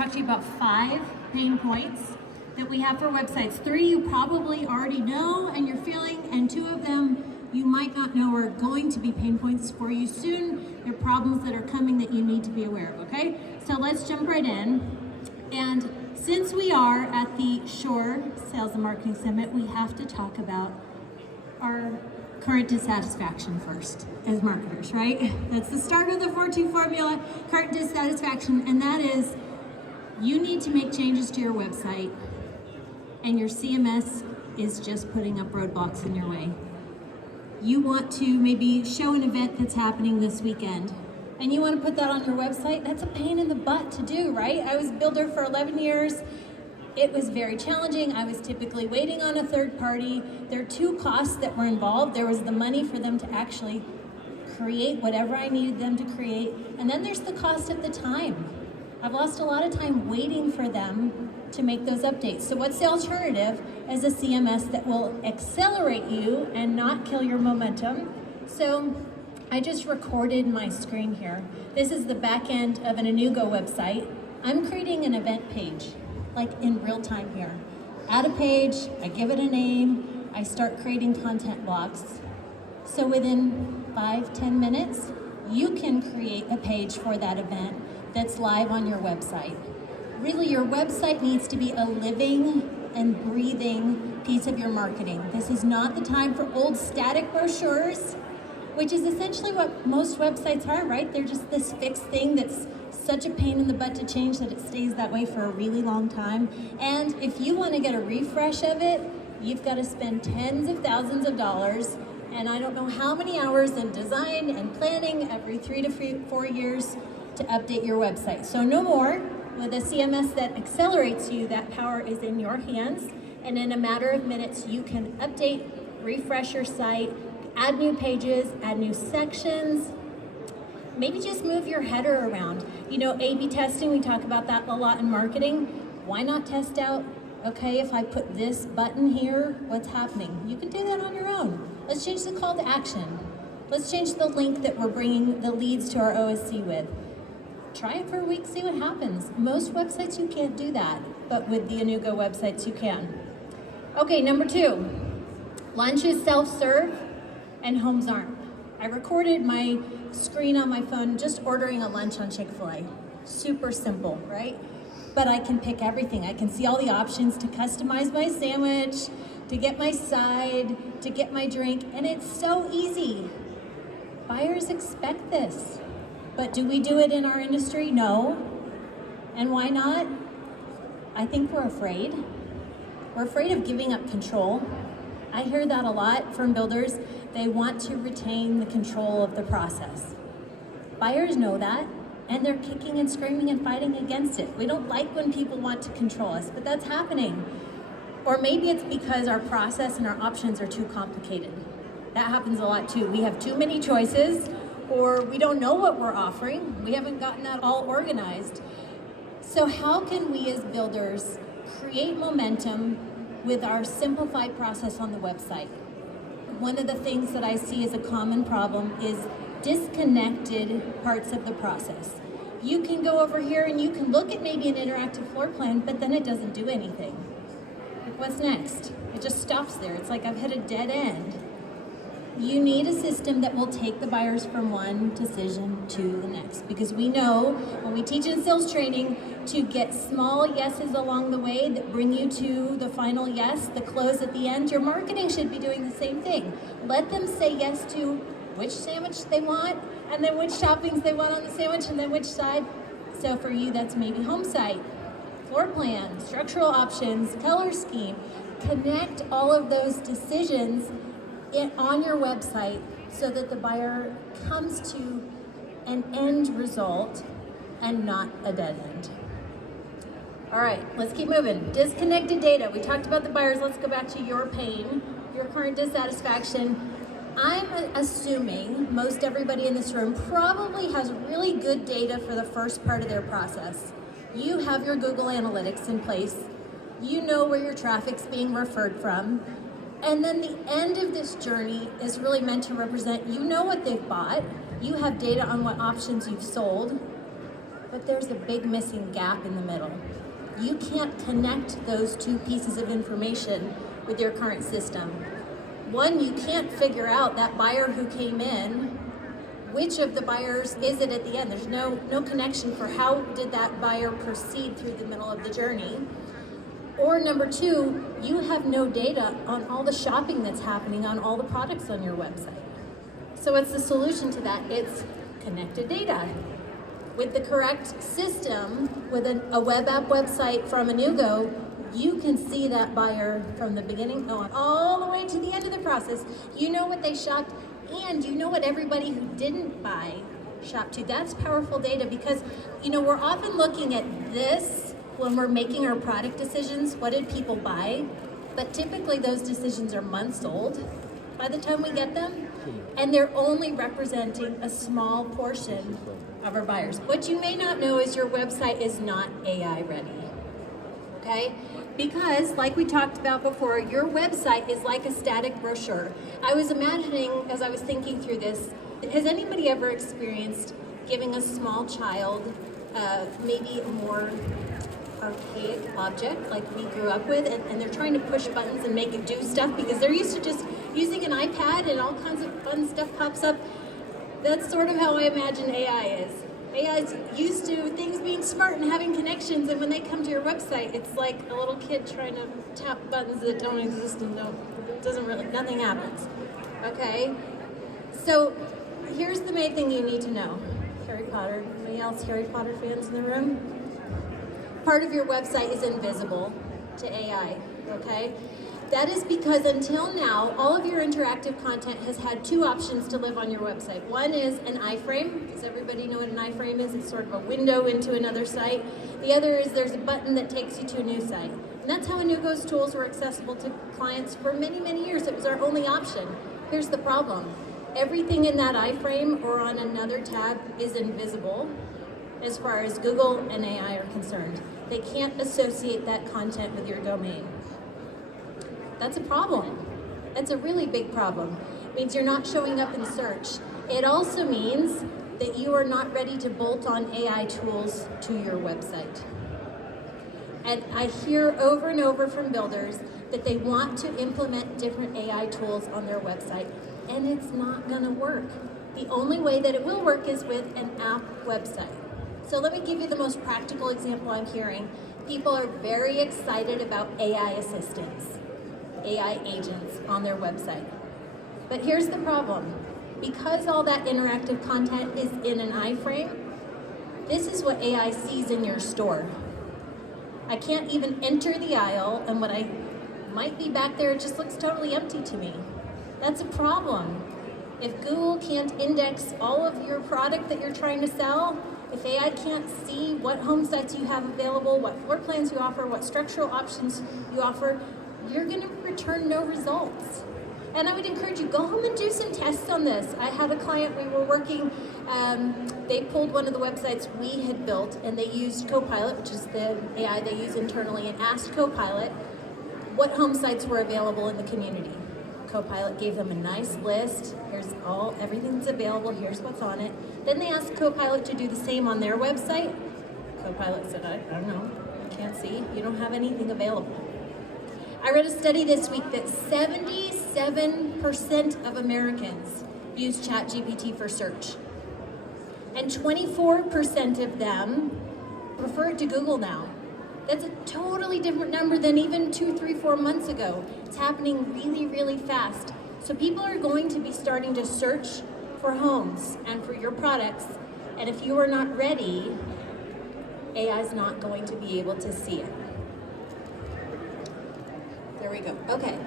talk to you about 5 pain points that we have for websites. 3 you probably already know and you're feeling, and 2 of them you might not know are going to be pain points for you soon. They're problems that are coming that you need to be aware of, okay? So let's jump right in. And since we are at the Shore Sales and Marketing Summit, we have to talk about our current dissatisfaction first as marketers, right? That's the start of the 4-2 formula, current dissatisfaction, and that is you need to make changes to your website and your CMS is just putting up roadblocks in your way. You want to maybe show an event that's happening this weekend and you want to put that on your website. That's a pain in the butt to do, right? I was a builder for 11 years. It was very challenging. I was typically waiting on a third party. There are 2 costs that were involved. There was the money for them to actually create whatever I needed them to create. And then there's the cost of the time. I've lost a lot of time waiting for them to make those updates. So what's the alternative as a CMS that will accelerate you and not kill your momentum? So I just recorded my screen here. This is the back end of an Inugo website. I'm creating an event page, like in real time here. Add a page, I give it a name, I start creating content blocks. So within 5-10 minutes, you can create a page for that event that's live on your website. Really, your website needs to be a living and breathing piece of your marketing. This is not the time for old static brochures, which is essentially what most websites are, right? They're just this fixed thing that's such a pain in the butt to change that it stays that way for a really long time. And if you want to get a refresh of it, you've got to spend tens of thousands of dollars, and I don't know how many hours in design and planning every 3 to 4 years to update your website. So no more. With a CMS that accelerates you, that power is in your hands, and in a matter of minutes you can update, refresh your site, add new pages, add new sections, maybe just move your header around. You know, A/B testing, we talk about that a lot in marketing. Why not test out, okay, if I put this button here, what's happening? You can do that on your own. Let's change the call to action. Let's change the link that we're bringing the leads to our OSC with. Try it for a week, see what happens. Most websites you can't do that, but with the Inugo websites you can. Okay, number 2, lunch is self-serve and homes aren't. I recorded my screen on my phone just ordering a lunch on Chick-fil-A. Super simple, right? But I can pick everything. I can see all the options to customize my sandwich, to get my side, to get my drink, and it's so easy. Buyers expect this. But do we do it in our industry? No. And why not? I think we're afraid. We're afraid of giving up control. I hear that a lot from builders. They want to retain the control of the process. Buyers know that, and they're kicking and screaming and fighting against it. We don't like when people want to control us, but that's happening. Or maybe it's because our process and our options are too complicated. That happens a lot too. We have too many choices, or we don't know what we're offering. We haven't gotten that all organized. So how can we as builders create momentum with our simplified process on the website? One of the things that I see as a common problem is disconnected parts of the process. You can go over here and you can look at maybe an interactive floor plan, but then it doesn't do anything. Like, what's next? It just stops there. It's like I've hit a dead end. You need a system that will take the buyers from one decision to the next, because we know when we teach in sales training to get small yeses along the way that bring you to the final yes, the close at the end. Your marketing should be doing the same thing. Let them say yes to which sandwich they want, and then which toppings they want on the sandwich, and then which side. So for you, that's maybe home site, floor plan, structural options, color scheme. Connect all of those decisions on your website so that the buyer comes to an end result and not a dead end. All right, let's keep moving. Disconnected data. We talked about the buyers. Let's go back to your pain, your current dissatisfaction. I'm assuming most everybody in this room probably has really good data for the first part of their process. You have your Google Analytics in place. You know where your traffic's being referred from. And then the end of this journey is really meant to represent, you know what they've bought, you have data on what options you've sold, but there's a big missing gap in the middle. You can't connect those two pieces of information with your current system. One, you can't figure out that buyer who came in, which of the buyers is it at the end? There's no connection for how did that buyer proceed through the middle of the journey. Or number two, you have no data on all the shopping that's happening on all the products on your website. So what's the solution to that? It's connected data. With the correct system, with a web app website from Inugo, you can see that buyer from the beginning on all the way to the end of the process. You know what they shopped, and you know what everybody who didn't buy shopped to. That's powerful data because, we're often looking at this when we're making our product decisions. What did people buy? But typically those decisions are months old by the time we get them, and they're only representing a small portion of our buyers. What you may not know is your website is not AI ready, okay? Because, like we talked about before, your website is like a static brochure. I was imagining, as I was thinking through this, has anybody ever experienced giving a small child maybe a more archaic object like we grew up with, and they're trying to push buttons and make it do stuff because they're used to just using an iPad and all kinds of fun stuff pops up? That's sort of how I imagine AI is. AI is used to things being smart and having connections, and when they come to your website, it's like a little kid trying to tap buttons that don't exist and nothing happens. Okay? So here's the main thing you need to know. Harry Potter, anybody else Harry Potter fans in the room? Part of your website is invisible to AI, okay? That is because until now, all of your interactive content has had two options to live on your website. One is an iFrame. Does everybody know what an iFrame is? It's sort of a window into another site. The other is there's a button that takes you to a new site. And that's how Inugo's tools were accessible to clients for many, many years. It was our only option. Here's the problem. Everything in that iFrame or on another tab is invisible as far as Google and AI are concerned. They can't associate that content with your domain. That's a problem. That's a really big problem. It means you're not showing up in search. It also means that you are not ready to bolt on AI tools to your website. And I hear over and over from builders that they want to implement different AI tools on their website, and it's not gonna work. The only way that it will work is with an app website. So let me give you the most practical example I'm hearing. People are very excited about AI assistants, AI agents on their website. But here's the problem. Because all that interactive content is in an iFrame, this is what AI sees in your store. I can't even enter the aisle, and what I might be back there, it just looks totally empty to me. That's a problem. If Google can't index all of your product that you're trying to sell, if AI can't see what home sites you have available, what floor plans you offer, what structural options you offer, you're gonna return no results. And I would encourage you, go home and do some tests on this. I had a client, we were working, they pulled one of the websites we had built, and they used Copilot, which is the AI they use internally, and asked Copilot what home sites were available in the community. Copilot gave them a nice list. Here's everything that's available, here's what's on it. Then they asked Copilot to do the same on their website. Copilot said, I don't know, I can't see, you don't have anything available. I read a study this week that 77% of Americans use ChatGPT for search. And 24% of them refer it to Google now. That's a totally different number than even 2, 3, 4 months ago. It's happening really, really fast. So people are going to be starting to search for homes and for your products. And if you are not ready, AI is not going to be able to see it. There we go. Okay,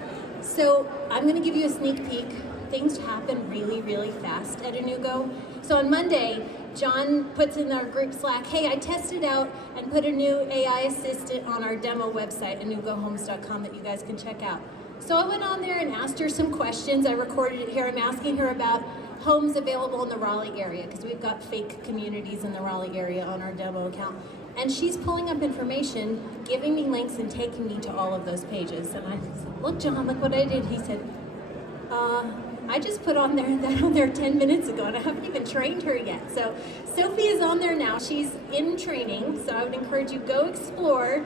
so I'm gonna give you a sneak peek. Things happen really, really fast at Inugo. So on Monday, John puts in our group Slack, hey, I tested out and put a new AI assistant on our demo website, inugohomes.com, that you guys can check out. So I went on there and asked her some questions. I recorded it here. I'm asking her about homes available in the Raleigh area, because we've got fake communities in the Raleigh area on our demo account. And she's pulling up information, giving me links and taking me to all of those pages. And I said, look, John, look what I did. He said, I just put on there 10 minutes ago, and I haven't even trained her yet. So Sophie is on there now. She's in training, so I would encourage you, go explore.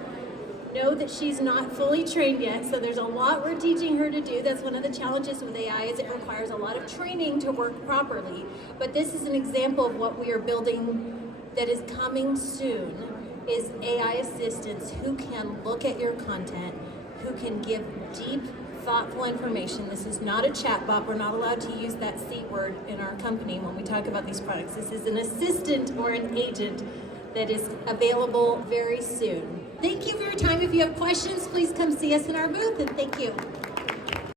Know that she's not fully trained yet, so there's a lot we're teaching her to do. That's one of the challenges with AI, is it requires a lot of training to work properly. But this is an example of what we are building that is coming soon, is AI assistants who can look at your content, who can give deep, thoughtful information. This is not a chatbot. We're not allowed to use that C word in our company when we talk about these products. This is an assistant or an agent that is available very soon. Thank you for your time. If you have questions, please come see us in our booth, and thank you.